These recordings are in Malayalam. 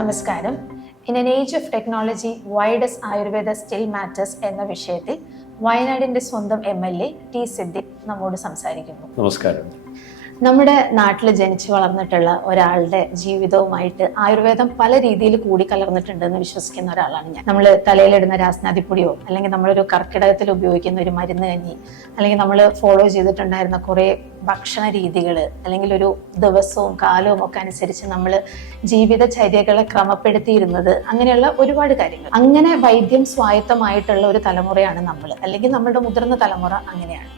നമസ്കാരം. In N age of technology why does Ayurveda still matters എന്ന വിഷയത്തിൽ വയനാടിന്റെ സ്വന്തം MLA ടി സിദ്ദിഖ് നമ്മോട് സംസാരിക്കുന്നു. നമസ്കാരം. നമ്മുടെ നാട്ടിൽ ജനിച്ചു വളർന്നിട്ടുള്ള ഒരാളുടെ ജീവിതവുമായിട്ട് ആയുർവേദം പല രീതിയിൽ കൂടിക്കലർന്നിട്ടുണ്ടെന്ന് വിശ്വസിക്കുന്ന ഒരാളാണ് ഞാൻ. നമ്മൾ തലയിലിടുന്ന രാസ്നാദിപ്പൊടിയോ അല്ലെങ്കിൽ നമ്മളൊരു കർക്കിടകത്തിൽ ഉപയോഗിക്കുന്ന ഒരു മരുന്ന് കഞ്ഞി അല്ലെങ്കിൽ നമ്മൾ ഫോളോ ചെയ്തിട്ടുണ്ടായിരുന്ന കുറേ ഭക്ഷണ രീതികൾ അല്ലെങ്കിൽ ഒരു ദിവസവും കാലവും ഒക്കെ അനുസരിച്ച് നമ്മൾ ജീവിതചര്യകളെ ക്രമപ്പെടുത്തിയിരുന്നത്, അങ്ങനെയുള്ള ഒരുപാട് കാര്യങ്ങൾ. അങ്ങനെ വൈദ്യം സ്വായത്തമായിട്ടുള്ള ഒരു തലമുറയാണ് നമ്മൾ, അല്ലെങ്കിൽ നമ്മുടെ മുതിർന്ന തലമുറ അങ്ങനെയാണ്.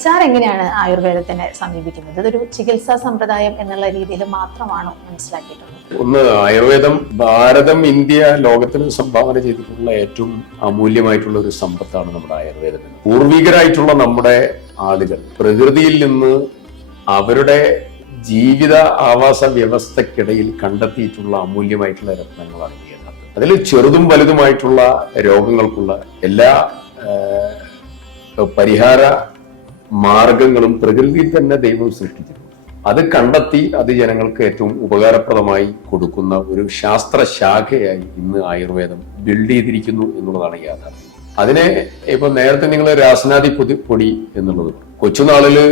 സാർ എങ്ങനെയാണ് ആയുർവേദത്തിനെ സമീപിക്കുന്നത്? ഇതൊരു ചികിത്സാ സമ്പ്രദായം എന്നുള്ള രീതിയിൽ മാത്രമാണോ മനസ്സിലാക്കിയിട്ടുള്ളത്? ഒന്ന്, ആയുർവേദം ഭാരതം, ഇന്ത്യ ലോകത്തിന് സംഭാവന ചെയ്തിട്ടുള്ള ഏറ്റവും അമൂല്യമായിട്ടുള്ള ഒരു സമ്പത്താണ് നമ്മുടെ ആയുർവേദം. പൂർവികരായിട്ടുള്ള നമ്മുടെ ആളുകൾ പ്രകൃതിയിൽ നിന്ന് അവരുടെ ജീവിത ആവാസ വ്യവസ്ഥക്കിടയിൽ കണ്ടെത്തിയിട്ടുള്ള അമൂല്യമായിട്ടുള്ള രത്നങ്ങളാണ് ഈ യഥാർത്ഥം. അതിൽ ചെറുതും വലുതുമായിട്ടുള്ള രോഗങ്ങൾക്കുള്ള എല്ലാ പരിഹാര മാർഗങ്ങളും പ്രകൃതിയിൽ തന്നെ ദൈവം സൃഷ്ടിച്ചിട്ടുണ്ട്. അത് കണ്ടെത്തി അത് ജനങ്ങൾക്ക് ഏറ്റവും ഉപകാരപ്രദമായി കൊടുക്കുന്ന ഒരു ശാസ്ത്രശാഖയായി ഇന്ന് ആയുർവേദം ബിൽഡ് ചെയ്തിരിക്കുന്നു എന്നുള്ളതാണ് യാഥാർത്ഥ്യം. അതിനെ ഇപ്പൊ നേരത്തെ നിങ്ങൾ രാസനാദി പൊടി എന്നുള്ളത്, കൊച്ചുനാളില്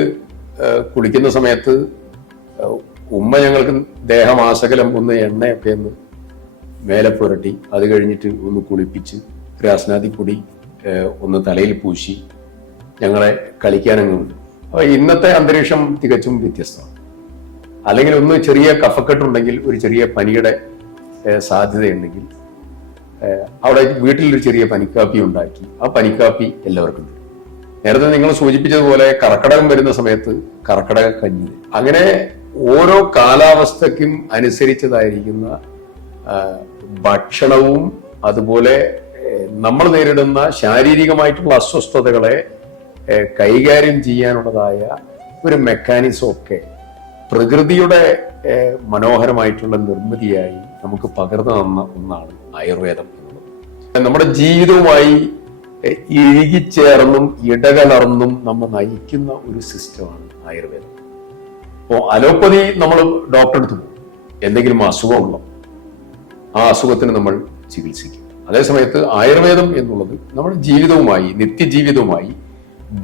കുളിക്കുന്ന സമയത്ത് ഉമ്മ ഞങ്ങൾക്ക് ദേഹമാസകലം ഒന്ന് എണ്ണയൊക്കെ ഒന്ന് മേലെ പുരട്ടി അത് കഴിഞ്ഞിട്ട് ഒന്ന് കുളിപ്പിച്ച് രാസനാദി പൊടി ഒന്ന് തലയിൽ പൂശി ഞങ്ങളെ കളിക്കാനങ്ങുണ്ട്. അപ്പൊ ഇന്നത്തെ അന്തരീക്ഷം തികച്ചും വ്യത്യസ്തമാണ്. അല്ലെങ്കിൽ ഒന്ന് ചെറിയ കഫക്കെട്ടുണ്ടെങ്കിൽ, ഒരു ചെറിയ പനിയുടെ സാധ്യതയുണ്ടെങ്കിൽ അവിടെ വീട്ടിലൊരു ചെറിയ പനിക്കാപ്പി ഉണ്ടാക്കി ആ പനിക്കാപ്പി എല്ലാവർക്കും തരും. നേരത്തെ നിങ്ങൾ സൂചിപ്പിച്ചതുപോലെ കർക്കിടകം വരുന്ന സമയത്ത് കർക്കിടക കഞ്ഞി. അങ്ങനെ ഓരോ കാലാവസ്ഥയ്ക്കും അനുസരിച്ചതായിരിക്കുന്ന ഭക്ഷണവും അതുപോലെ നമ്മൾ നേരിടുന്ന ശാരീരികമായിട്ടുള്ള അസ്വസ്ഥതകളെ കൈകാര്യം ചെയ്യാനുള്ളതായ ഒരു മെക്കാനിസം ഒക്കെ പ്രകൃതിയുടെ മനോഹരമായിട്ടുള്ള നിർമ്മിതിയായി നമുക്ക് പകർന്നു തന്ന ഒന്നാണ് ആയുർവേദം എന്നുള്ളത്. നമ്മുടെ ജീവിതവുമായി ഇഴുകിച്ചേർന്നും ഇടകലർന്നും നമ്മൾ നയിക്കുന്ന ഒരു സിസ്റ്റമാണ് ആയുർവേദം. അപ്പോൾ അലോപ്പതി നമ്മൾ ഡോക്ടറെ അടുത്ത് പോകും, എന്തെങ്കിലും അസുഖമുണ്ടോ ആ അസുഖത്തിന് നമ്മൾ ചികിത്സിക്കും. അതേസമയത്ത് ആയുർവേദം എന്നുള്ളത് നമ്മുടെ ജീവിതവുമായി, നിത്യജീവിതവുമായി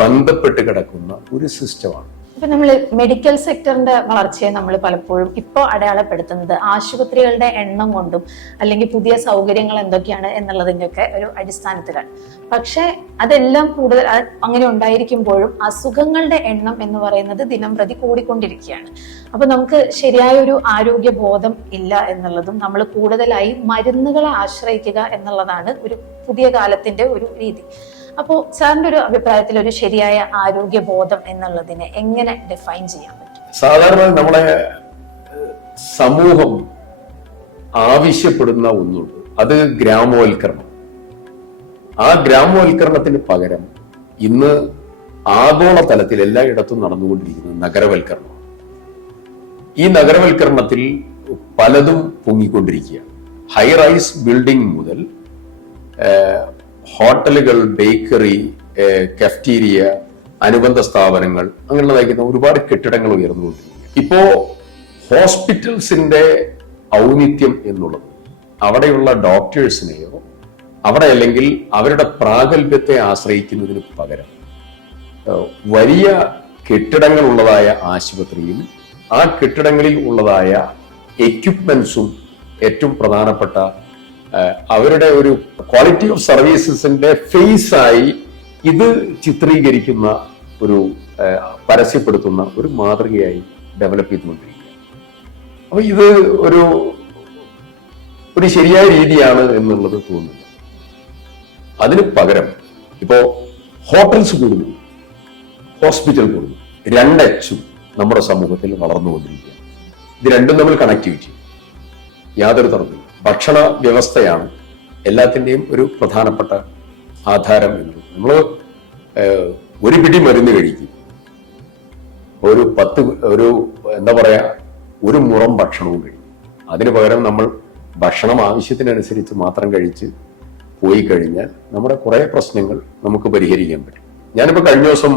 ബന്ധപ്പെട്ട് കിടക്കുന്ന ഒരു സിസ്റ്റമാണ്. ഇപ്പൊ നമ്മൾ മെഡിക്കൽ സെക്ടറിന്റെ വളർച്ചയെ നമ്മൾ പലപ്പോഴും ഇപ്പോൾ അടയാളപ്പെടുത്തുന്നത് ആശുപത്രികളുടെ എണ്ണം കൊണ്ടും അല്ലെങ്കിൽ പുതിയ സൗകര്യങ്ങൾ എന്തൊക്കെയാണ് എന്നുള്ളതിന്റെ ഒക്കെ ഒരു അടിസ്ഥാനത്തിലാണ്. പക്ഷെ അതെല്ലാം കൂടുതൽ അങ്ങനെ ഉണ്ടായിരിക്കുമ്പോഴും അസുഖങ്ങളുടെ എണ്ണം എന്ന് പറയുന്നത് ദിനം പ്രതി കൂടിക്കൊണ്ടിരിക്കുകയാണ്. അപ്പൊ നമുക്ക് ശരിയായ ഒരു ആരോഗ്യ ബോധം ഇല്ല എന്നുള്ളതും നമ്മൾ കൂടുതലായി മരുന്നുകളെ ആശ്രയിക്കുക എന്നുള്ളതാണ് ഒരു പുതിയ കാലത്തിന്റെ ഒരു രീതി. അപ്പോൾ സാറിന്റെ ഒരു അഭിപ്രായത്തിൽ ഒരു ശരിയായ ആരോഗ്യ ബോധം എന്നുള്ളതിനെ എങ്ങനെ ഡിഫൈൻ ചെയ്യാൻ പറ്റും? സാധാരണ നമ്മളെ സമൂഹം ആവശ്യപ്പെടുന്ന ഒന്നുണ്ട്, അത് ഗ്രാമവൽക്കരണം. ആ ഗ്രാമവൽക്കരണത്തിന് പകരം ഇന്ന് ആഗോള തലത്തിൽ എല്ലായിടത്തും നടന്നുകൊണ്ടിരിക്കുന്നത് നഗരവൽക്കരണം. ഈ നഗരവൽക്കരണത്തിൽ പലതും പൊങ്ങിക്കൊണ്ടിരിക്കുകയാണ്. ഹൈ റൈസ് ബിൽഡിംഗ് മുതൽ ഹോട്ടലുകൾ, ബേക്കറി, കഫ്റ്റീരിയ, അനുബന്ധ സ്ഥാപനങ്ങൾ, അങ്ങനെയുള്ളതായിരിക്കുന്ന ഒരുപാട് കെട്ടിടങ്ങൾ ഉയർന്നുകൊണ്ടിരിക്കുക. ഇപ്പോ ഹോസ്പിറ്റൽസിന്റെ ഔന്നിത്യം എന്നുള്ളത് അവിടെയുള്ള ഡോക്ടേഴ്സിനെയോ അവിടെ അല്ലെങ്കിൽ അവരുടെ പ്രാഗൽഭ്യത്തെ ആശ്രയിക്കുന്നതിന് പകരം വലിയ കെട്ടിടങ്ങൾ ഉള്ളതായ ആശുപത്രിയും ആ കെട്ടിടങ്ങളിൽ ഉള്ളതായ എക്യുപ്മെന്റ്സും ഏറ്റവും പ്രധാനപ്പെട്ട അവരുടെ ഒരു ക്വാളിറ്റി ഓഫ് സർവീസസിന്റെ ഫേസായി ഇത് ചിത്രീകരിക്കുന്ന ഒരു പരസ്യപ്പെടുത്തുന്ന ഒരു മാതൃകയായി ഡെവലപ്പ് ചെയ്തുകൊണ്ടിരിക്കുക. അപ്പൊ ഇത് ഒരു ശരിയായ രീതിയാണ് എന്നുള്ളത് തോന്നുന്നു. അതിന് പകരം ഇപ്പോ ഹോട്ടൽസ് കൂടുന്നു, ഹോസ്പിറ്റൽ കൂടുന്നു, 2H നമ്മുടെ സമൂഹത്തിൽ വളർന്നുകൊണ്ടിരിക്കുക. ഇത് രണ്ടും തമ്മിൽ കണക്ടിവിറ്റി യാതൊരു തരത്തിലും. ഭക്ഷണ വ്യവസ്ഥയാണ് എല്ലാത്തിൻ്റെയും ഒരു പ്രധാനപ്പെട്ട ആധാരം എന്നുള്ളത്. നമ്മൾ ഒരു പിടി മരുന്ന് കഴിക്കും, ഒരു മുറം ഭക്ഷണവും കഴിക്കും. അതിന് പകരം നമ്മൾ ഭക്ഷണം ആവശ്യത്തിനനുസരിച്ച് മാത്രം കഴിച്ച് പോയി കഴിഞ്ഞാൽ നമ്മുടെ കുറെ പ്രശ്നങ്ങൾ നമുക്ക് പരിഹരിക്കാൻ പറ്റും. ഞാനിപ്പോ കഴിഞ്ഞ ദിവസം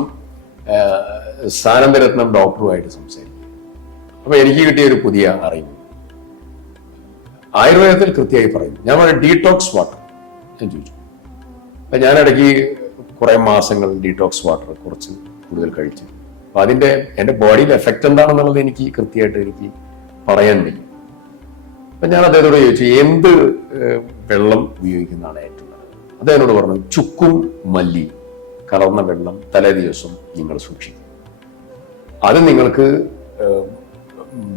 സാനന്ദരത്നം ഡോക്ടറുമായിട്ട് സംസാരിക്കും. അപ്പൊ എനിക്ക് കിട്ടിയ ഒരു പുതിയ അറിവ്, ആയുർവേദത്തിൽ കൃത്യമായി പറയുന്നു. ഞാൻ പറഞ്ഞു ഡീടോക്സ് വാട്ടർ ഞാൻ ചോദിച്ചു. അപ്പൊ ഞാൻ ഇടയ്ക്ക് കുറെ മാസങ്ങൾ ഡീടോക്സ് വാട്ടർ കുറച്ച് കൂടുതൽ കഴിച്ചു. അപ്പൊ അതിന്റെ എന്റെ ബോഡിയിൽ എഫക്റ്റ് എന്താണെന്നുള്ളത് എനിക്ക് കൃത്യമായിട്ട് എനിക്ക് പറയാൻ വയ്യ. അപ്പൊ ഞാൻ അദ്ദേഹത്തോട് ചോദിച്ചു എന്ത് വെള്ളം ഉപയോഗിക്കുന്നതാണ് ഏറ്റവും നല്ലത്. അദ്ദേഹത്തോട് പറഞ്ഞു ചുക്കും മല്ലി കലർന്ന വെള്ളം തലേ ദിവസം നിങ്ങൾ സൂക്ഷിക്കും. അത് നിങ്ങൾക്ക്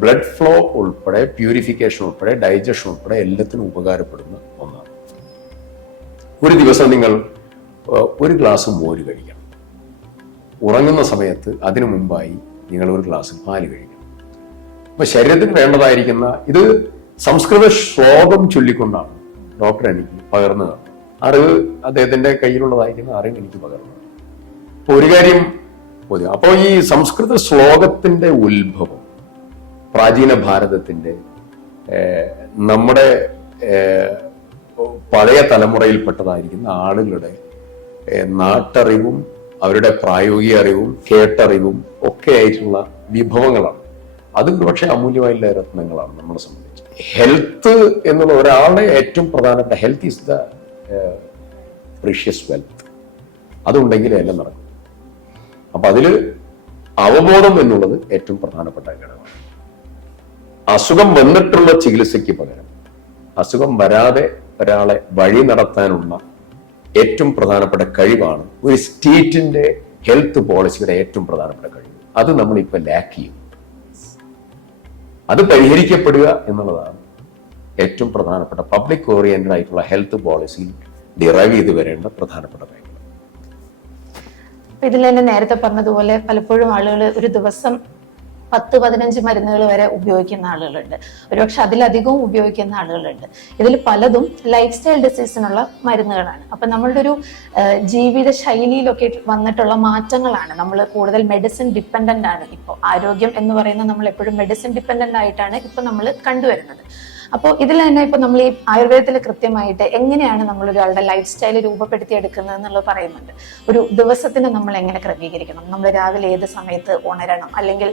ബ്ലഡ് ഫ്ലോ ഉൾപ്പെടെ പ്യൂരിഫിക്കേഷൻ ഉൾപ്പെടെ ഡൈജഷൻ ഉൾപ്പെടെ എല്ലാത്തിനും ഉപകാരപ്പെടുന്ന ഒന്നാണ്. ഒരു ദിവസം നിങ്ങൾ ഒരു ഗ്ലാസ് മോര് കഴിക്കണം. ഉറങ്ങുന്ന സമയത്ത് അതിനു മുമ്പായി നിങ്ങൾ ഒരു ഗ്ലാസ് പാല് കഴിക്കണം. അപ്പൊ ശരീരത്തിന് വേണ്ടതായിരിക്കുന്ന ഇത് സംസ്കൃത ശ്ലോകം ചൊല്ലിക്കൊണ്ടാണ് ഡോക്ടർ എനിക്ക് പകർന്നു തന്നത്. അറിവ് അദ്ദേഹത്തിന്റെ കയ്യിലുള്ളതായിരിക്കുന്ന അറിവ് എനിക്ക് പകർന്നു. അപ്പൊ ഒരു കാര്യം അപ്പോൾ ഈ സംസ്കൃത ശ്ലോകത്തിന്റെ ഉത്ഭവം പ്രാചീന ഭാരതത്തിന്റെ നമ്മുടെ പഴയ തലമുറയിൽപ്പെട്ടതായിരിക്കുന്ന ആളുകളുടെ നാട്ടറിവും അവരുടെ പ്രായോഗിക അറിവും കേട്ടറിവും ഒക്കെ ആയിട്ടുള്ള വിഭവങ്ങളാണ്. അത് പക്ഷേ അമൂല്യമായിട്ടുള്ള രത്നങ്ങളാണ് നമ്മളെ സംബന്ധിച്ച്. ഹെൽത്ത് എന്നുള്ള ഒരാളുടെ ഏറ്റവും പ്രധാനപ്പെട്ട health is the precious wealth. അതുണ്ടെങ്കിലേ എല്ലാം നടക്കും. അപ്പൊ അതില് അവബോധം എന്നുള്ളത് ഏറ്റവും പ്രധാനപ്പെട്ട ഘടകമാണ്. അസുഖം വന്നിട്ടുള്ള ചികിത്സയ്ക്ക് പകരം അസുഖം വരാതെ ഒരാളെ വഴി നടത്താനുള്ള ഏറ്റവും പ്രധാനപ്പെട്ട കഴിവാണ് ഒരു സ്റ്റേറ്റിന്റെ ഹെൽത്ത് പോളിസിയുടെ ഏറ്റവും പ്രധാനപ്പെട്ട കഴിവ്. അത് നമ്മളിപ്പോ ലാക്ക് ചെയ്യും. അത് പരിഹരിക്കപ്പെടുക എന്നുള്ളതാണ് ഏറ്റവും പ്രധാനപ്പെട്ട പബ്ലിക് ഓറിയന്റഡ് ആയിട്ടുള്ള ഹെൽത്ത് പോളിസി ഡിറൈവ് ചെയ്ത് വരേണ്ട പ്രധാനപ്പെട്ട കാര്യം. ഇതിൽ തന്നെ നേരത്തെ പറഞ്ഞതുപോലെ പലപ്പോഴും ആളുകൾ ഒരു ദിവസം 10-15 മരുന്നുകൾ വരെ ഉപയോഗിക്കുന്ന ആളുകളുണ്ട്. ഒരുപക്ഷെ അതിലധികവും ഉപയോഗിക്കുന്ന ആളുകളുണ്ട്. ഇതിൽ പലതും ലൈഫ് സ്റ്റൈൽ ഡിസീസിനുള്ള മരുന്നുകളാണ്. അപ്പൊ നമ്മളുടെ ഒരു ജീവിത ശൈലിയിലൊക്കെ വന്നിട്ടുള്ള മാറ്റങ്ങളാണ്. നമ്മൾ കൂടുതൽ മെഡിസിൻ ഡിപ്പെൻഡന്റ് ആണ്. ഇപ്പോൾ ആരോഗ്യം എന്ന് പറയുന്നത് നമ്മൾ എപ്പോഴും മെഡിസിൻ ഡിപ്പെൻഡന്റ് ആയിട്ടാണ് ഇപ്പൊ നമ്മൾ കണ്ടുവരുന്നത്. അപ്പോൾ ഇതിൽ തന്നെ ഇപ്പൊ നമ്മൾ ഈ ആയുർവേദത്തിൽ കൃത്യമായിട്ട് എങ്ങനെയാണ് നമ്മൾ ഒരാളുടെ ലൈഫ് സ്റ്റൈൽ രൂപപ്പെടുത്തിയെടുക്കുന്നത് എന്നുള്ളത് പറയുന്നുണ്ട്. ഒരു ദിവസത്തിന് നമ്മൾ എങ്ങനെ ക്രമീകരിക്കണം, നമ്മൾ രാവിലെ ഏത് സമയത്ത് ഉണരണം, അല്ലെങ്കിൽ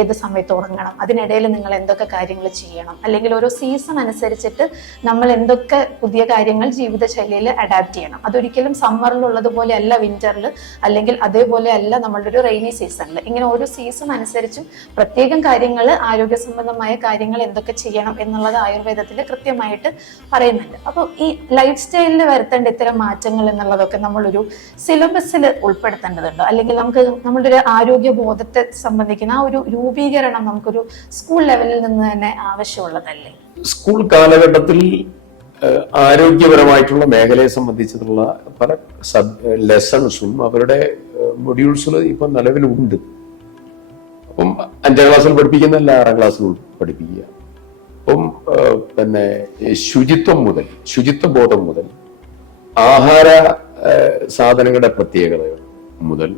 ഏത് സമയത്ത് ഉറങ്ങണം, അതിനിടയിൽ നിങ്ങൾ എന്തൊക്കെ കാര്യങ്ങൾ ചെയ്യണം, അല്ലെങ്കിൽ ഓരോ സീസൺ അനുസരിച്ചിട്ട് നമ്മൾ എന്തൊക്കെ പുതിയ കാര്യങ്ങൾ ജീവിതശൈലിയിൽ അഡാപ്റ്റ് ചെയ്യണം. അതൊരിക്കലും സമ്മറിലുള്ളതുപോലെ അല്ല വിന്ററിൽ, അല്ലെങ്കിൽ അതേപോലെ അല്ല നമ്മളുടെ ഒരു റെയിനി സീസണിൽ. ഇങ്ങനെ ഓരോ സീസൺ അനുസരിച്ചും പ്രത്യേകം കാര്യങ്ങൾ, ആരോഗ്യ സംബന്ധമായ കാര്യങ്ങൾ എന്തൊക്കെ ചെയ്യണം എന്നുള്ളത് ആയുർവേദത്തിൽ കൃത്യമായിട്ട് പറയുന്നുണ്ട്. അപ്പോൾ ഈ ലൈഫ് സ്റ്റൈലിൽ വരുത്തേണ്ട ഇത്തരം മാറ്റങ്ങൾ എന്നുള്ളതൊക്കെ നമ്മളൊരു സിലബസിൽ ഉൾപ്പെടുത്തേണ്ടതുണ്ടോ, അല്ലെങ്കിൽ നമുക്ക് നമ്മുടെ ഒരു ആരോഗ്യ ബോധത്തെ സംബന്ധിക്കുന്ന ആ ഒരു രൂപീകരണം നമുക്കൊരു സ്കൂൾ ലെവലിൽ നിന്ന് തന്നെ ആവശ്യമുള്ളതല്ലേ? സ്കൂൾ കാലഘട്ടത്തിൽ ആരോഗ്യപരമായിട്ടുള്ള മേഖലയെ സംബന്ധിച്ചിട്ടുള്ള പല ലെസൺസും അവരുടെ മൊഡ്യൂൾസിൽ ഇപ്പൊ നിലവിലുണ്ട്. അപ്പം 5ാം ക്ലാസ്സിൽ പഠിപ്പിക്കുന്നല്ല 6ാം ക്ലാസ്സിൽ പഠിപ്പിക്കുക. അപ്പം പിന്നെ ശുചിത്വബോധം മുതൽ ആഹാര സാധനങ്ങളുടെ പ്രത്യേകതകൾ മുതൽ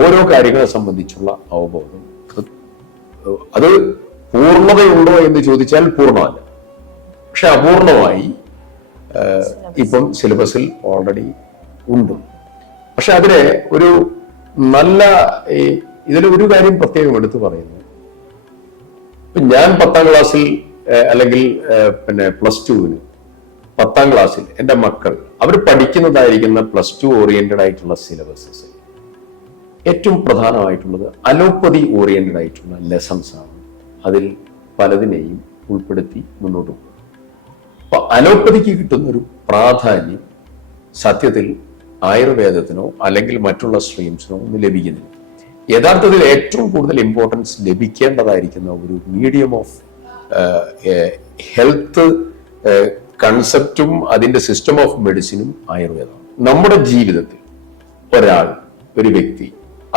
ഓരോ കാര്യങ്ങളെ സംബന്ധിച്ചുള്ള അവബോധം, അത് പൂർണ്ണതയുണ്ടോ എന്ന് ചോദിച്ചാൽ പൂർണ്ണമല്ല. പക്ഷെ അപൂർണമായി ഇപ്പം സിലബസിൽ ഓൾറെഡി ഉണ്ട്. പക്ഷെ അതിനെ ഒരു നല്ല ഇതിൽ ഒരു കാര്യം പ്രത്യേകം എടുത്തു പറയുന്നു. ഞാൻ 10ാം ക്ലാസ്സിൽ അല്ലെങ്കിൽ പിന്നെ +2-ന് 10ാം ക്ലാസ്സിൽ എൻ്റെ മക്കൾ അവർ പഠിക്കുന്നതായിരിക്കുന്ന +2 ഓറിയന്റഡ് ആയിട്ടുള്ള സിലബസസ് ഏറ്റവും പ്രധാനമായിട്ടുള്ളത് അലോപ്പതി ഓറിയന്റഡ് ആയിട്ടുള്ള ലെസൺസ് ആണ്. അതിൽ പലതിനെയും ഉൾപ്പെടുത്തി മുന്നോട്ട് പോകും. അപ്പൊ അലോപ്പതിക്ക് കിട്ടുന്ന ഒരു പ്രാധാന്യം സത്യത്തിൽ ആയുർവേദത്തിനോ അല്ലെങ്കിൽ മറ്റുള്ള സ്ട്രീംസിനോ ഒന്നും ലഭിക്കുന്നില്ല. യഥാർത്ഥത്തിൽ ഏറ്റവും കൂടുതൽ ഇമ്പോർട്ടൻസ് ലഭിക്കേണ്ടതായിരിക്കുന്ന ഒരു മീഡിയം ഓഫ് ഹെൽത്ത് കൺസെപ്റ്റും അതിന്റെ സിസ്റ്റം ഓഫ് മെഡിസിനും ആയുർവേദമാണ്. നമ്മുടെ ജീവിതത്തിൽ ഒരു വ്യക്തി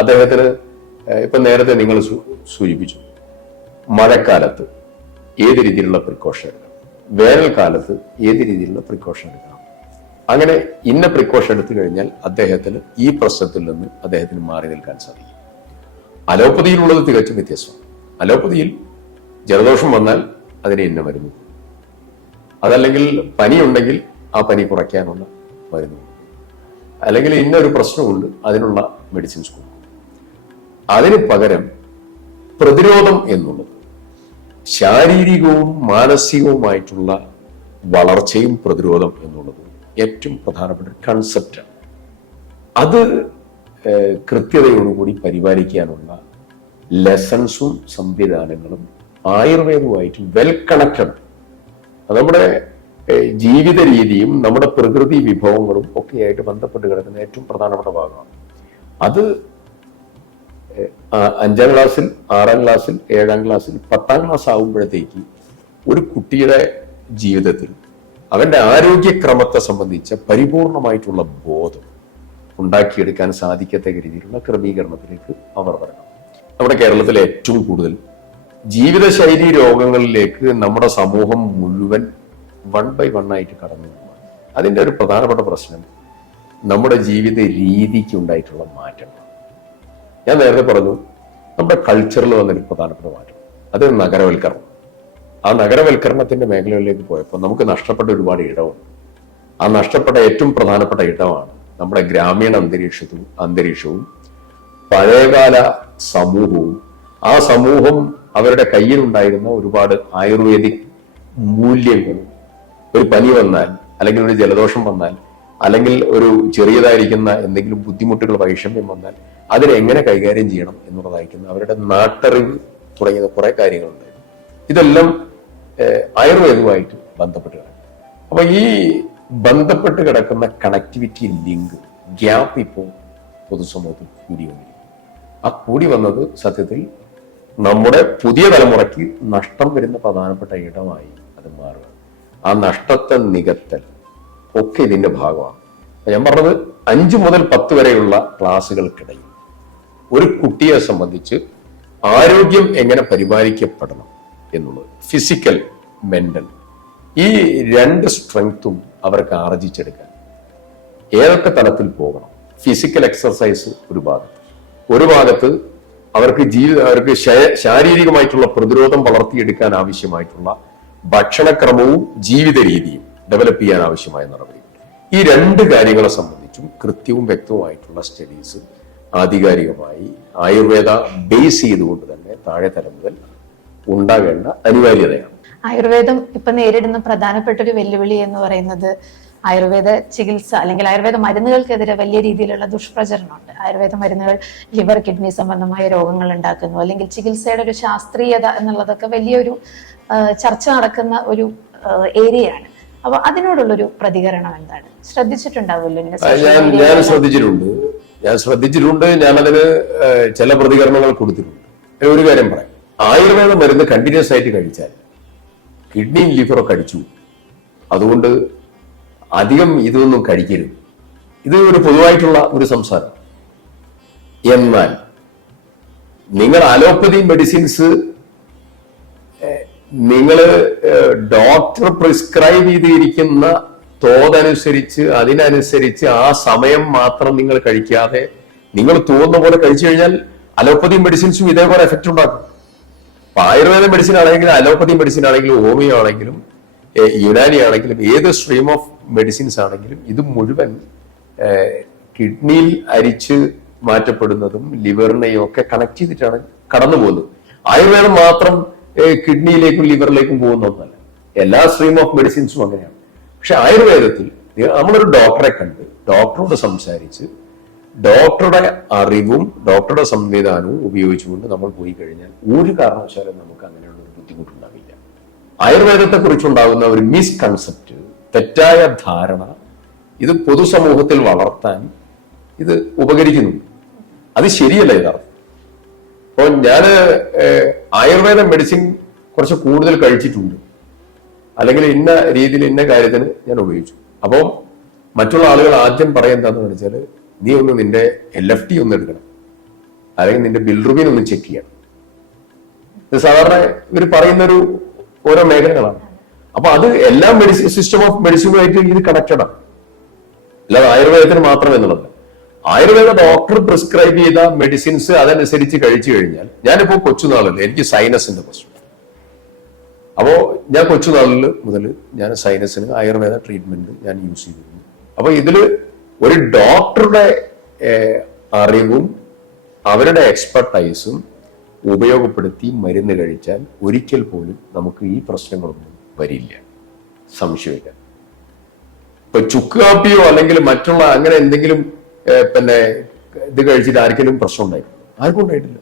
അദ്ദേഹത്തിന് ഇപ്പൊ നേരത്തെ നിങ്ങൾ സൂചിപ്പിച്ചു, മഴക്കാലത്ത് ഏത് രീതിയിലുള്ള പ്രിക്കോഷൻ എടുക്കണം, വേനൽക്കാലത്ത് ഏത് രീതിയിലുള്ള പ്രിക്കോഷൻ എടുക്കണം, അങ്ങനെ ഇന്ന പ്രിക്കോഷൻ എടുത്തു കഴിഞ്ഞാൽ അദ്ദേഹത്തിന് ഈ പ്രശ്നത്തിൽ നിന്ന് അദ്ദേഹത്തിന് മാറി നിൽക്കാൻ സാധിക്കും. അലോപ്പതിയിലുള്ളത് തികച്ചും വ്യത്യസ്തമാണ്. അലോപ്പതിയിൽ ജലദോഷം വന്നാൽ അതിന് ഇന്ന മരുന്ന്, അതല്ലെങ്കിൽ പനി ഉണ്ടെങ്കിൽ ആ പനി കുറയ്ക്കാനുള്ള മരുന്ന്, അല്ലെങ്കിൽ ഇന്നൊരു പ്രശ്നമുണ്ട് അതിനുള്ള മെഡിസിൻസ് കൊടുക്കും. അതിന് പകരം പ്രതിരോധം എന്നുള്ളത് ശാരീരികവും മാനസികവുമായിട്ടുള്ള വളർച്ചയും പ്രതിരോധം എന്നുള്ളത് ഏറ്റവും പ്രധാനപ്പെട്ട ഒരു കൺസെപ്റ്റാണ്. അത് കൃത്യതയോടുകൂടി പരിപാലിക്കാനുള്ള ലെസൺസും സംവിധാനങ്ങളും ആയുർവേദവുമായിട്ട് വെൽ കണക്റ്റഡ്. നമ്മുടെ ജീവിത രീതിയും നമ്മുടെ പ്രകൃതി വിഭവങ്ങളും ഒക്കെയായിട്ട് ബന്ധപ്പെട്ട് കിടക്കുന്ന ഏറ്റവും പ്രധാനപ്പെട്ട ഭാഗമാണ്. അത് 5ാം ക്ലാസ്സിൽ, 6ാം ക്ലാസ്സിൽ, 7ാം ക്ലാസ്സിൽ, 10ാം ക്ലാസ് ആകുമ്പോഴത്തേക്ക് ഒരു കുട്ടിയുടെ ജീവിതത്തിൽ അവന്റെ ആരോഗ്യക്രമത്തെ സംബന്ധിച്ച പരിപൂർണമായിട്ടുള്ള ബോധം ഉണ്ടാക്കിയെടുക്കാൻ സാധിക്കത്തക്ക രീതിയിലുള്ള ക്രമീകരണത്തിലേക്ക് അവർ വരണം. നമ്മുടെ കേരളത്തിൽ ഏറ്റവും കൂടുതൽ ജീവിതശൈലി രോഗങ്ങളിലേക്ക് നമ്മുടെ സമൂഹം മുഴുവൻ 1 by 1 ആയിട്ട് കടന്നു പോകുന്നു. അതിൻ്റെ ഒരു പ്രധാനപ്പെട്ട പ്രശ്നം നമ്മുടെ ജീവിത രീതിക്ക് ഉണ്ടായിട്ടുള്ള മാറ്റമാണ്. ഞാൻ നേരത്തെ പറഞ്ഞു, നമ്മുടെ കൾച്ചറിൽ വന്നൊരു പ്രധാനപ്പെട്ട മാറ്റം അത് നഗരവൽക്കരണം. ആ നഗരവൽക്കരണത്തിന്റെ മേഖലകളിലേക്ക് പോയപ്പോൾ നമുക്ക് നഷ്ടപ്പെട്ട ഒരുപാട് ഇടമുണ്ട്. ആ നഷ്ടപ്പെട്ട ഏറ്റവും പ്രധാനപ്പെട്ട ഇടമാണ് നമ്മുടെ ഗ്രാമീണ അന്തരീക്ഷവും പഴയകാല സമൂഹവും. ആ സമൂഹം അവരുടെ കയ്യിലുണ്ടായിരുന്ന ഒരുപാട് ആയുർവേദിക് മൂല്യങ്ങളും, ഒരു പനി വന്നാൽ അല്ലെങ്കിൽ ഒരു ജലദോഷം വന്നാൽ അല്ലെങ്കിൽ ഒരു ചെറിയതായിരിക്കുന്ന എന്തെങ്കിലും ബുദ്ധിമുട്ടുകൾ, വൈഷമ്യം വന്നാൽ അതിനെങ്ങനെ കൈകാര്യം ചെയ്യണം എന്നുള്ളതായിരിക്കുന്ന അവരുടെ നാട്ടറിവ് തുടങ്ങിയ കുറെ കാര്യങ്ങളുണ്ട്. ഇതെല്ലാം ആയുർവേദവുമായിട്ട് ബന്ധപ്പെട്ട് കിടക്കും. അപ്പൊ ഈ ബന്ധപ്പെട്ട് കിടക്കുന്ന കണക്ടിവിറ്റി ലിങ്ക് ഗ്യാപ്പ് ഇപ്പോൾ പൊതുസമൂഹത്തിൽ കൂടി വന്നിരിക്കും. ആ കൂടി വന്നത് സത്യത്തിൽ നമ്മുടെ പുതിയ തലമുറയ്ക്ക് നഷ്ടം വരുന്ന പ്രധാനപ്പെട്ട ഇടമായി അത് മാറുക. ആ നഷ്ടത്തെ നികത്തൽ ഒക്കെ ഇതിന്റെ ഭാഗമാണ്. ഞാൻ പറഞ്ഞത് 5 മുതൽ 10 വരെയുള്ള ക്ലാസ്സുകൾക്കിടയിൽ ഒരു കുട്ടിയെ സംബന്ധിച്ച് ആരോഗ്യം എങ്ങനെ പരിപാലിക്കപ്പെടണം എന്നുള്ളത്, ഫിസിക്കൽ, മെന്റൽ, ഈ 2 സ്ട്രെങ്ത്തും അവർക്ക് ആർജിച്ചെടുക്കാൻ ഏതൊക്കെ തലത്തിൽ പോകണം. ഫിസിക്കൽ എക്സർസൈസ് ഒരു ഭാഗത്ത് അവർക്ക് ശാരീരികമായിട്ടുള്ള പ്രതിരോധം വളർത്തിയെടുക്കാൻ ആവശ്യമായിട്ടുള്ള ഭക്ഷണക്രമവും ജീവിത രീതിയും ഡെവലപ്പ് ചെയ്യാൻ ആവശ്യമായ നടപടികൾ. ഈ 2 കാര്യങ്ങളെ സംബന്ധിച്ചും കൃത്യവും വ്യക്തവുമായിട്ടുള്ള സ്റ്റഡീസ് ആധികാരികമായി ആയുർവേദ ബേസ് ചെയ്തുകൊണ്ട് തന്നെ താഴെ തലം മുതൽ ഉണ്ടാകേണ്ട അനിവാര്യതയാണ്. ആയുർവേദം ഇപ്പൊ നേരിടുന്ന പ്രധാനപ്പെട്ട ഒരു വെല്ലുവിളി എന്ന് പറയുന്നത് ആയുർവേദ ചികിത്സ അല്ലെങ്കിൽ ആയുർവേദ മരുന്നുകൾക്കെതിരെ വലിയ രീതിയിലുള്ള ദുഷ്പ്രചരണമുണ്ട്. ആയുർവേദ മരുന്നുകൾ ലിവർ, കിഡ്നി സംബന്ധമായ രോഗങ്ങൾ ഉണ്ടാക്കുന്നു, അല്ലെങ്കിൽ ചികിത്സയുടെ ഒരു ശാസ്ത്രീയത എന്നുള്ളതൊക്കെ വലിയൊരു ചർച്ച നടക്കുന്ന ഒരു ഏരിയയാണ്. അപ്പൊ അതിനോടുള്ളൊരു പ്രതികരണം എന്താണ്? ശ്രദ്ധിച്ചിട്ടുണ്ടാവുമല്ലോ? ഞാൻ ശ്രദ്ധിച്ചിട്ടുണ്ട്. ഞാനതിന് ചില പ്രതികരണങ്ങൾ കൊടുത്തിട്ടുണ്ട്. ഒരു കാര്യം പറയാം, ആയുർവേദ മരുന്ന് കണ്ടിന്യൂസ് ആയിട്ട് കഴിച്ചാൽ കിഡ്നിയും ലിവറൊക്കെ അടിച്ചു. അതുകൊണ്ട് അധികം ഇതൊന്നും കഴിക്കരുത്. ഇത് ഒരു പൊതുവായിട്ടുള്ള ഒരു സംസാരം. എന്നാൽ നിങ്ങൾ അലോപ്പതി മെഡിസിൻസ് നിങ്ങൾ ഡോക്ടർ പ്രിസ്ക്രൈബ് ചെയ്തിരിക്കുന്ന തോതനുസരിച്ച് അതിനനുസരിച്ച് ആ സമയം മാത്രം നിങ്ങൾ കഴിക്കാതെ നിങ്ങൾ തോന്നുന്ന പോലെ കഴിച്ചു കഴിഞ്ഞാൽ അലോപ്പതി മെഡിസിൻസും ഇതേപോലെ എഫക്റ്റ് ഉണ്ടാക്കും. അപ്പൊ ആയുർവേദ മെഡിസിൻ ആണെങ്കിലും അലോപ്പതി മെഡിസിൻ ആണെങ്കിലും ഹോമിയോ ആണെങ്കിലും യുനാനി ആണെങ്കിലും ഏത് സ്ട്രീം ഓഫ് മെഡിസിൻസ് ആണെങ്കിലും ഇത് മുഴുവൻ കിഡ്നിയിൽ അരിച്ച് മാറ്റപ്പെടുന്നതും ലിവറിനെയും ഒക്കെ കണക്ട് ചെയ്തിട്ടാണ് കടന്നു പോകുന്നത്. ആയുർവേദം മാത്രം കിഡ്നിയിലേക്കും ലിവറിലേക്കും പോകുന്ന ഒന്നല്ല. എല്ലാ സ്ട്രീം ഓഫ് മെഡിസിൻസും അങ്ങനെയാണ്. പക്ഷെ ആയുർവേദത്തിൽ നമ്മളൊരു ഡോക്ടറെ കണ്ട് ഡോക്ടറോട് സംസാരിച്ച് ഡോക്ടറുടെ അറിവും ഡോക്ടറുടെ സംവിധാനവും ഉപയോഗിച്ചുകൊണ്ട് നമ്മൾ പോയി കഴിഞ്ഞാൽ ഒരു കാരണവശാലും നമുക്ക് അങ്ങനെയുള്ള ഒരു ബുദ്ധിമുട്ടുണ്ടാവില്ല. ആയുർവേദത്തെ കുറിച്ചുണ്ടാകുന്ന ഒരു മിസ്കൺസെപ്റ്റ്, തെറ്റായ ധാരണ, ഇത് പൊതുസമൂഹത്തിൽ വളർത്താൻ ഇത് ഉപകരിക്കുന്നുണ്ട്. അത് ശരിയല്ല യഥാർത്ഥം. അപ്പോൾ ഞാൻ ആയുർവേദ മെഡിസിൻ കുറച്ച് കൂടുതൽ കഴിച്ചിട്ടുണ്ട്, അല്ലെങ്കിൽ ഇന്ന രീതിയിൽ ഇന്ന കാര്യത്തിന് ഞാൻ ഉപയോഗിച്ചു. അപ്പോൾ മറ്റുള്ള ആളുകൾ ആദ്യം പറയാൻ എന്താണെന്ന് വെച്ചാൽ, നീ ഒന്ന് നിന്റെ LFT ഒന്ന് എടുക്കണം, അല്ലെങ്കിൽ നിന്റെ ബിൽറുബിൻ ഒന്ന് ചെക്ക് ചെയ്യണം. ഇത് സാധാരണ ഇവർ പറയുന്നൊരു ഓരോ മേഖലകളാണ്. അപ്പൊ അത് എല്ലാ മെഡിസിൻ സിസ്റ്റം ഓഫ് മെഡിസിനുമായിട്ട് ഇത് കണക്റ്റഡ് ആണ്. അല്ലാതെ ആയുർവേദത്തിന് മാത്രം എന്നുള്ളത്. ആയുർവേദ ഡോക്ടർ പ്രിസ്ക്രൈബ് ചെയ്ത മെഡിസിൻസ് അതനുസരിച്ച് കഴിച്ചു കഴിഞ്ഞാൽ, ഞാനിപ്പോ കൊച്ചുനാളല്ലേ, എനിക്ക് സൈനസിന്റെ പ്രശ്നം. അപ്പോ ഞാൻ കൊച്ചുനാളിൽ മുതൽ ഞാൻ സൈനസിന് ആയുർവേദ ട്രീറ്റ്മെന്റ് ഞാൻ യൂസ് ചെയ്തിരുന്നു. അപ്പൊ ഇതില് ഒരു ഡോക്ടറുടെ അറിവും അവരുടെ എക്സ്പെർട്ടൈസും ഉപയോഗപ്പെടുത്തി മരുന്ന് കഴിച്ചാൽ ഒരിക്കൽ പോലും നമുക്ക് ഈ പ്രശ്നങ്ങളൊന്നും വരില്ല, സംശയമില്ല. ഇപ്പൊ ചുക്ക് കാപ്പിയോ അല്ലെങ്കിൽ മറ്റുള്ള അങ്ങനെ എന്തെങ്കിലും പിന്നെ ഇത് കഴിച്ചിട്ട് ആർക്കെങ്കിലും പ്രശ്നം ഉണ്ടായിട്ടില്ല? ആർക്കും ഉണ്ടായിട്ടില്ല.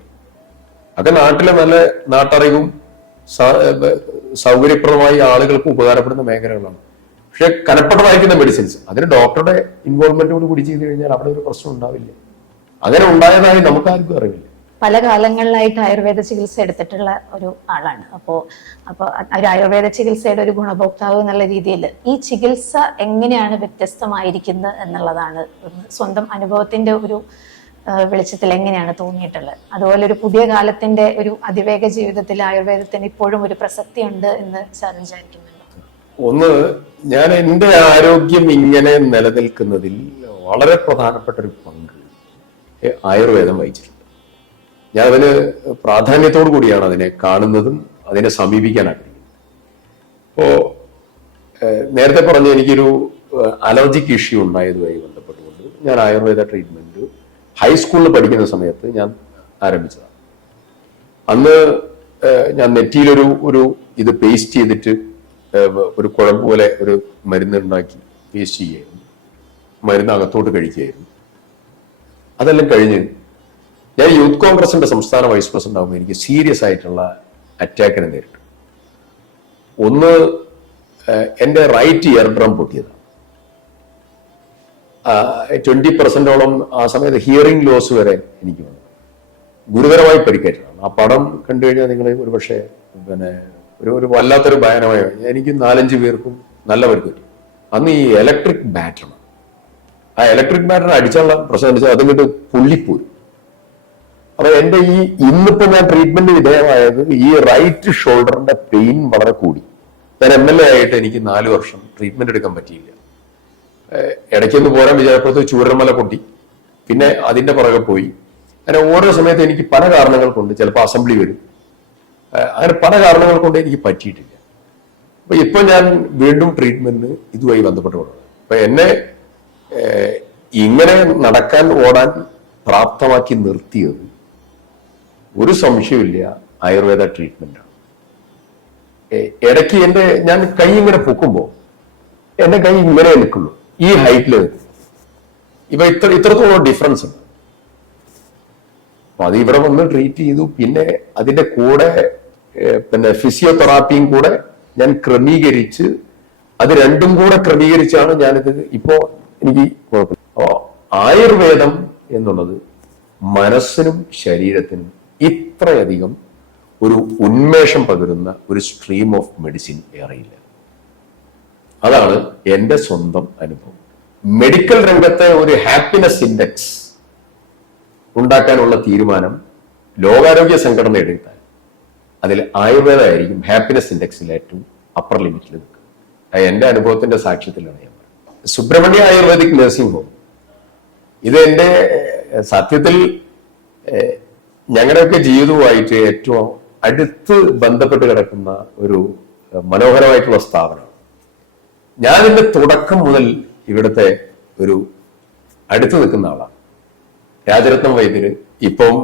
അതൊക്കെ നാട്ടിലെ നല്ല നാട്ടറിവും സൗകര്യപ്രദമായി ആളുകൾക്ക് ഉപകാരപ്പെടുന്ന മേഖലകളാണ്. പക്ഷെ കനപ്പെട്ടതായിരിക്കുന്ന മെഡിസിൻസ് അതിന് ഡോക്ടറുടെ ഇൻവോൾവ്മെന്റോട് കൂടി ചെയ്ത് കഴിഞ്ഞാൽ അവിടെ ഒരു പ്രശ്നം ഉണ്ടാവില്ല. അങ്ങനെ ഉണ്ടായതായി നമുക്കാർക്കും അറിവില്ല. പല കാലങ്ങളിലായിട്ട് ആയുർവേദ ചികിത്സ എടുത്തിട്ടുള്ള ഒരു ആളാണ്. അപ്പോൾ ഒരു ആയുർവേദ ചികിത്സയുടെ ഒരു ഗുണഭോക്താവ് എന്നുള്ള രീതിയിൽ ഈ ചികിത്സ എങ്ങനെയാണ് വ്യത്യസ്തമായിരിക്കുന്നത് എന്നുള്ളതാണ് സ്വന്തം അനുഭവത്തിന്റെ ഒരു വെളിച്ചത്തിൽ എങ്ങനെയാണ് തോന്നിയിട്ടുള്ളത്. അതുപോലെ ഒരു പുതിയ കാലത്തിന്റെ ഒരു അതിവേഗ ജീവിതത്തിൽ ആയുർവേദത്തിന് ഇപ്പോഴും ഒരു പ്രസക്തി ഉണ്ട് എന്ന് സാർ വിചാരിക്കുന്നുണ്ടോ? ഒന്ന്, ഞാൻ എൻ്റെ ആരോഗ്യം ഇങ്ങനെ നിലനിൽക്കുന്നതിൽ വളരെ പ്രധാനപ്പെട്ട ഒരു പങ്ക് ആയുർവേദം വഹിച്ചിട്ടുണ്ട്. ഞാൻ അതിന് പ്രാധാന്യത്തോടു കൂടിയാണ് അതിനെ കാണുന്നതും അതിനെ സമീപിക്കാൻ ആഗ്രഹിക്കുന്നത്. ഇപ്പോ നേരത്തെ പറഞ്ഞ എനിക്കൊരു അലർജിക് ഇഷ്യൂ ഉണ്ടായതുമായി ബന്ധപ്പെട്ടുകൊണ്ട് ഞാൻ ആയുർവേദ ട്രീറ്റ്മെന്റ് ഹൈസ്കൂളിൽ പഠിക്കുന്ന സമയത്ത് ഞാൻ ആരംഭിച്ചതാണ്. അന്ന് ഞാൻ നെറ്റിയിലൊരു ഇത് പേസ്റ്റ് ചെയ്തിട്ട് ഒരു കുഴമ്പ് പോലെ ഒരു മരുന്ന് ഉണ്ടാക്കി പേസ്റ്റ് ചെയ്യുകയായിരുന്നു. മരുന്ന് അകത്തോട്ട് കഴിക്കുകയായിരുന്നു. അതെല്ലാം കഴിഞ്ഞ് ഞാൻ യൂത്ത് കോൺഗ്രസിന്റെ സംസ്ഥാന വൈസ് പ്രസിഡന്റ് ആകുമ്പോൾ എനിക്ക് സീരിയസ് ആയിട്ടുള്ള അറ്റാക്കിനെ നേരിട്ടു. ഒന്ന്, എൻ്റെ റൈറ്റ് ഇയർ ഡ്രം പൊട്ടിയതാണ്. 20% ആ സമയത്ത് ഹിയറിംഗ് ലോസ് വരെ എനിക്ക് വന്നു. ഗുരുതരമായി പരിക്കേറ്റതാണ്. ആ പടം കണ്ടു കഴിഞ്ഞാൽ നിങ്ങൾ ഒരു പക്ഷേ പിന്നെ ഒരു വല്ലാത്തൊരു ഭയാനമായ എനിക്ക് 4-5 പേർക്കും നല്ല പരിക്ക് പറ്റി. അന്ന് ഈ ഇലക്ട്രിക് ബാറ്ററാണ്. ആ ഇലക്ട്രിക് ബാറ്റർ അടിച്ചുള്ള പ്രശ്നം വെച്ചാൽ അതിങ്ങോട്ട് പുള്ളിപ്പോയി. അപ്പൊ എന്റെ ഇന്നിപ്പോ ഞാൻ ട്രീറ്റ്മെന്റ് വിധേയമായത് ഈ റൈറ്റ് ഷോൾഡറിന്റെ പെയിൻ വളരെ കൂടി. ഞാൻ MLA ആയിട്ട് എനിക്ക് 4 വർഷം ട്രീറ്റ്മെന്റ് എടുക്കാൻ പറ്റിയില്ല. ഇടയ്ക്കൊന്ന് പോരാൻ വിചാരപ്പുറത്ത് ചൂരമല പൊട്ടി, പിന്നെ അതിന്റെ പുറകെ പോയി. അങ്ങനെ ഓരോ സമയത്ത് എനിക്ക് പല കാരണങ്ങൾ കൊണ്ട്, ചിലപ്പോൾ അസംബ്ലി വരും, അങ്ങനെ പല കാരണങ്ങൾ കൊണ്ട് എനിക്ക് പറ്റിയിട്ടില്ല. അപ്പൊ ഇപ്പൊ ഞാൻ വീണ്ടും ട്രീറ്റ്മെന്റിന് ഇതുമായി ബന്ധപ്പെട്ടുകൊണ്ടാണ്. അപ്പൊ എന്നെ ഇങ്ങനെ നടക്കാൻ ഓടാൻ പ്രാപ്തമാക്കി നിർത്തിയത് ഒരു സംശയമില്ല ആയുർവേദ ട്രീറ്റ്മെന്റാണ്. ഇടയ്ക്ക് ഞാൻ കൈ ഇങ്ങനെ പൊക്കുമ്പോ എന്റെ കൈ ഇങ്ങനെ നിൽക്കുള്ളൂ, ഈ ഹൈറ്റിൽ നിൽക്കും. ഇപ്പൊ ഇത്രത്തോളം ഡിഫറൻസ് ഉണ്ട്. അപ്പൊ അത് ഇവിടെ വന്ന് ട്രീറ്റ് ചെയ്തു. പിന്നെ അതിന്റെ കൂടെ പിന്നെ ഫിസിയോതെറാപ്പിയും കൂടെ ഞാൻ ക്രമീകരിച്ച്, അത് രണ്ടും കൂടെ ക്രമീകരിച്ചാണ് ഞാനിത് ഇപ്പോ എനിക്ക് കുഴപ്പമില്ല. അപ്പോ ആയുർവേദം എന്നുള്ളത് മനസ്സിനും ശരീരത്തിനും ഇത്രയധികം ഒരു ഉന്മേഷം പകരുന്ന ഒരു സ്ട്രീം ഓഫ് മെഡിസിൻ ഏറെയില്ല. അതാണ് എൻ്റെ സ്വന്തം അനുഭവം. മെഡിക്കൽ രംഗത്തെ ഒരു ഹാപ്പിനെസ് ഇൻഡെക്സ് ഉണ്ടാക്കാനുള്ള തീരുമാനം ലോകാരോഗ്യ സംഘടന എടുത്താൽ അതിൽ ആയുർവേദമായിരിക്കും ഹാപ്പിനെസ് ഇൻഡെക്സിൽ ഏറ്റവും അപ്പർ ലിമിറ്റിൽ നിൽക്കുക. എൻ്റെ അനുഭവത്തിന്റെ സാക്ഷ്യത്തിലാണ് ഞാൻ പറയുന്നത്. സുബ്രഹ്മണ്യ ആയുർവേദിക് നഴ്സിംഗ് ഹോം ഇത് എൻ്റെ സത്യത്തിൽ ഞങ്ങളുടെയൊക്കെ ജീവിതവുമായിട്ട് ഏറ്റവും അടുത്ത് ബന്ധപ്പെട്ട് കിടക്കുന്ന ഒരു മനോഹരമായിട്ടുള്ള സ്ഥാപനമാണ്. ഞാൻ ഇതിന്റെ തുടക്കം മുതൽ ഇവിടുത്തെ ഒരു അടുത്ത് നിൽക്കുന്ന ആളാണ്. രാജരത്നം വൈദ്യര് ഇപ്പം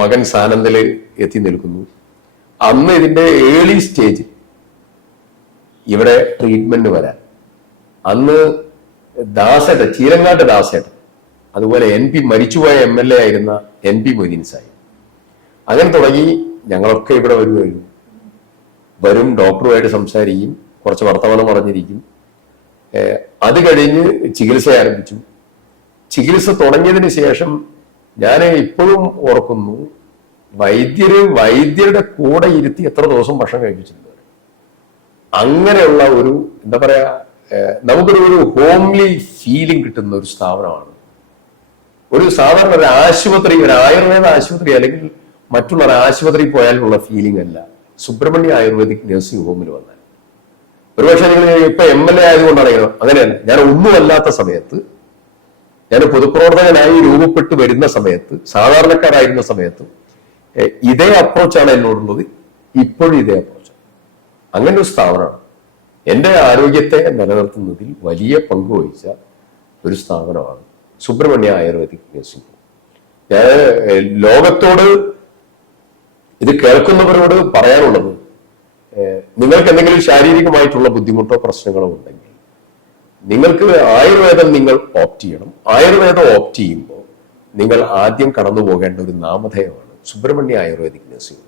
മകൻ സാനന്ദില് എത്തി നിൽക്കുന്നു. അന്ന് ഇതിന്റെ ഏർലി സ്റ്റേജ് ഇവിടെ ട്രീറ്റ്മെന്റ് വരാൻ അന്ന് ദാസേട്ടൻ, ചീലങ്ങാട്ട് ദാസേട്ടൻ, അതുപോലെ MP മരിച്ചുപോയ MLA ആയിരുന്ന NP മൊയ്തീൻ സാഹിബ്, അങ്ങനെ തുടങ്ങി ഞങ്ങളൊക്കെ ഇവിടെ വരും, ഡോക്ടറുമായിട്ട് സംസാരിക്കും, കുറച്ച് വർത്തമാനം പറഞ്ഞിരിക്കും. അത് കഴിഞ്ഞ് ചികിത്സ ആരംഭിച്ചു. ചികിത്സ തുടങ്ങിയതിന് ശേഷം ഞാൻ ഇപ്പോഴും ഓർക്കുന്നു, വൈദ്യരുടെ കൂടെ ഇരുത്തി എത്ര ദിവസം ഭക്ഷണം കഴിപ്പിച്ചിട്ടുണ്ട്. അങ്ങനെയുള്ള ഒരു എന്താ പറയാ, നമുക്കൊരു ഹോംലി ഫീലിംഗ് കിട്ടുന്ന ഒരു സ്ഥാപനമാണ്. ഒരു സാധാരണ ഒരു ആശുപത്രി, ഒരു ആയുർവേദ ആശുപത്രി അല്ലെങ്കിൽ മറ്റുള്ള ഒരു ആശുപത്രി പോയാലുള്ള ഫീലിംഗ് അല്ല സുബ്രഹ്മണ്യ ആയുർവേദിക് നഴ്സിംഗ് ഹോമിൽ വന്നാൽ. ഒരുപക്ഷെ നിങ്ങൾ ഇപ്പൊ MLA ആയതുകൊണ്ടാണ് അങ്ങനെയല്ല. ഞാൻ ഒന്നുമല്ലാത്ത സമയത്ത്, ഞാൻ പൊതുപ്രവർത്തകനായി രൂപപ്പെട്ടു വരുന്ന സമയത്ത്, സാധാരണക്കാരായിരുന്ന സമയത്ത് ഇതേ അപ്രോച്ചാണ് എന്നോടുള്ളത്. ഇപ്പോഴും ഇതേ അപ്രോച്ചാണ്. അങ്ങനെ ഒരു സ്ഥാപനമാണ്. എൻ്റെ ആരോഗ്യത്തെ നിലനിർത്തുന്നതിൽ വലിയ പങ്ക് വഹിച്ച ഒരു സ്ഥാപനമാണ് സുബ്രഹ്മണ്യ ആയുർവേദിക് നഴ്സിംഗ് ഹോം. ഞാൻ ലോകത്തോട് ഇത് കേൾക്കുന്നവരോട് പറയാനുള്ളത്, നിങ്ങൾക്ക് എന്തെങ്കിലും ശാരീരികമായിട്ടുള്ള ബുദ്ധിമുട്ടോ പ്രശ്നങ്ങളോ ഉണ്ടെങ്കിൽ നിങ്ങൾക്ക് ആയുർവേദം നിങ്ങൾ ഓപ്റ്റ് ചെയ്യണം. ആയുർവേദം ഓപ്റ്റ് ചെയ്യുമ്പോൾ നിങ്ങൾ ആദ്യം കടന്നു പോകേണ്ട ഒരു നാമധേയമാണ് സുബ്രഹ്മണ്യ ആയുർവേദിക് നഴ്സിംഗ്.